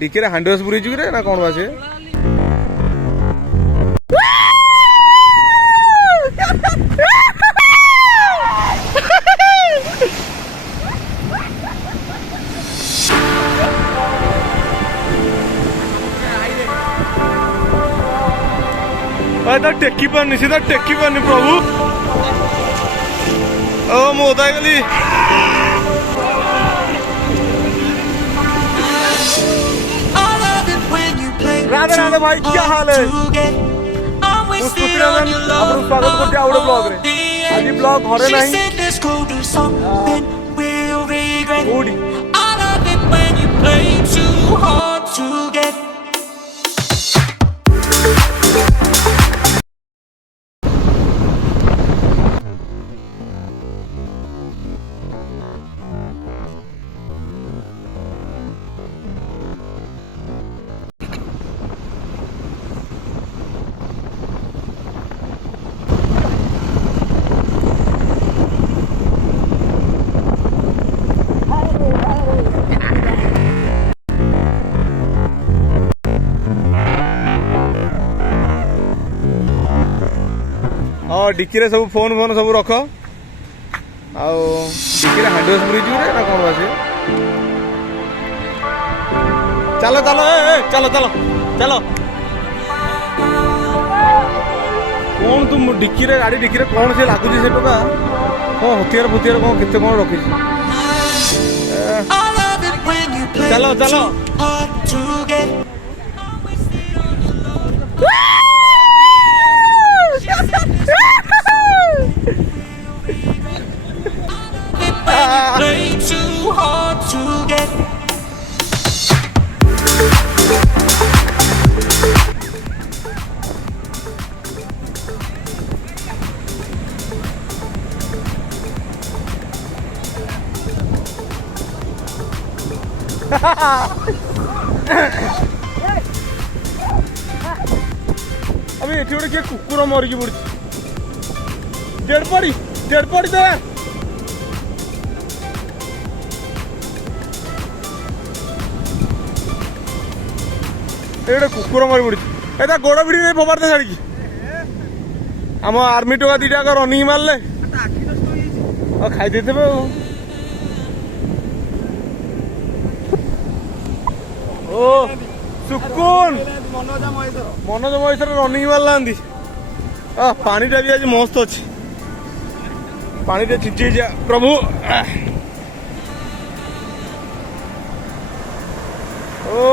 Dicky हांडी बस पुरी ना कौन बा से टेकी पानी सीधा टेकी पानी प्रभु ओ मोदा गली राधे राधे भाई क्या हाल है स्वागत करते आउट ब्लॉग रे आज ब्लॉग घरे नहीं हाँ डिक्की रे सब फोन फोन सब रख डिक्की हांडी बस पुरी ना कौन बा से चलो चलो चलो चलो चलो कौन तुम डिक्की रे गाड़ी डिक्की रे कौन से लगुच से टका कौन हथियार फुथियार कौन केते कौन रखी चलो चलो अभी ये गोटे किए कुकुर मरिकी पड़ी डेड पड़ी तो ये कुकुर मरी पड़ी एटा गोड़ भिड़ी नहीं फोपार दे छाड़ी आम आर्मी टोका दीटा रनिंग मारे खाई देते ओ सुकुन मनोज महेश्वर रनिंग मारला पानी टा भी आज मस्त अच्छे पानी टा छिंचे जा प्रभु ओ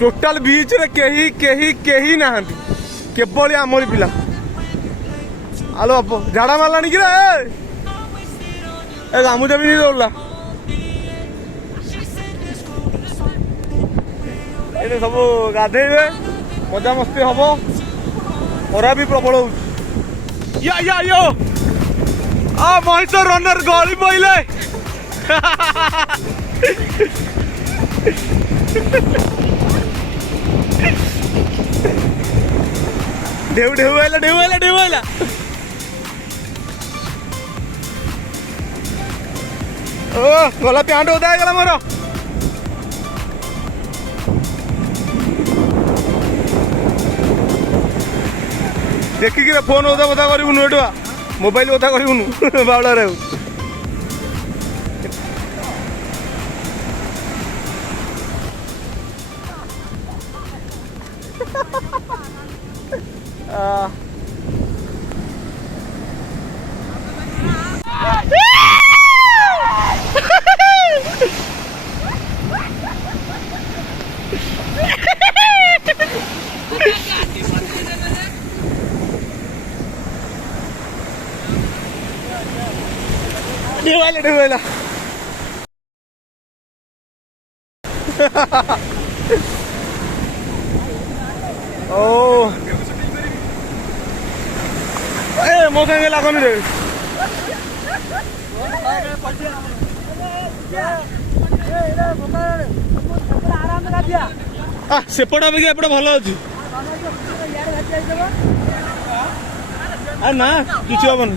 टोटाल बीच रे केही केही केही नाहंती केवल आमरी पिला आलो बाप झाड़ा मारलानी कि रे गामुचा भी नहीं दौड़ला ये सब गाधे मजा मस्ती हम खरा भी प्रबल हो महेश रनर गली पड़े ढेउ ढेउ आइला ढेउ आइला ढेउ आइला ओ गला प्यांट ओदा गला मोर देखिक फोन ओदा बता करूँ एटा मोबाइल बता करूँ बावड़े ढेवाला ओ ए मो संगे लागनी रे सेपट अपेक्षा एपटे भल अच्छी ना किसी हेनी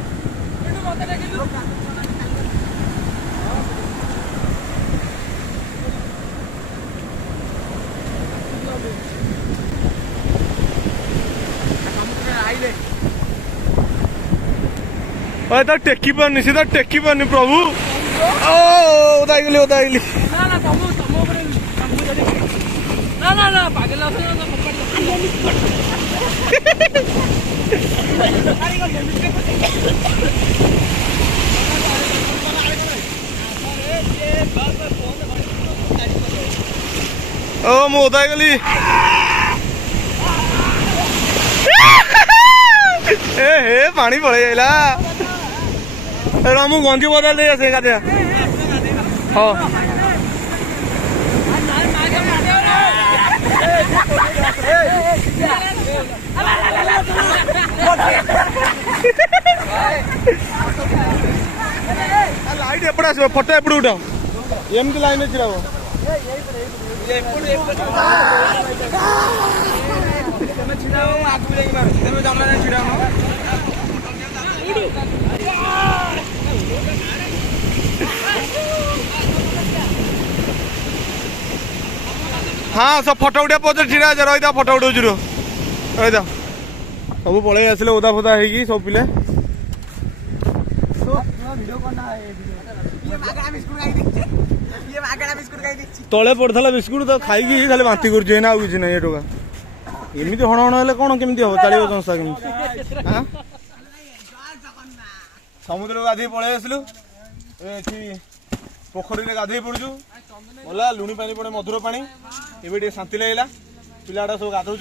ओए तो टेकी पारनी से तो टेकी पारनी प्रभु ओ ओदाइगली ओदाइगली ओ मु ओदाइगली ए हे पानी पड़े जाइला रामू गंजी बदल दे से गाते हां लाइट एपड़ आसो फोटो एपड़ उठाओ एमती लाइन में छिड़ाओ हाँ सब फोटो उठा पहुंच छिड़ा रही था फोटो उठाऊ रही था सब पलि आसिले ओदा फोदा है सब पिले तले पड़ता बिस्कुट तो खाई खाली बांती कर किसी ना टोका एमती हण हण हेल्ले कौन केमती हम चलो संस्था केमती समुद्र गाधे पलि आसलु पोखरी में गाधे पड़ू गला लुणी पानी पड़े मधुर पानी ए शांति लगला पिलाटा सब गाधौ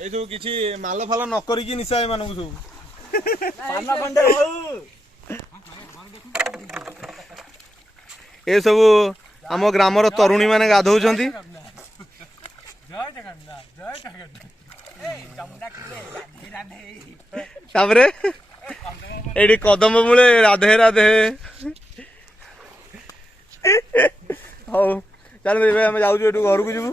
ये सब किसी माल फाल न करिकी निशा ए मानक सब ये सब आम ग्रामर तरुणी माने गाधौ एडी कदम मूले राधे राधे हौ चल आम जाऊँ घर को जीवु।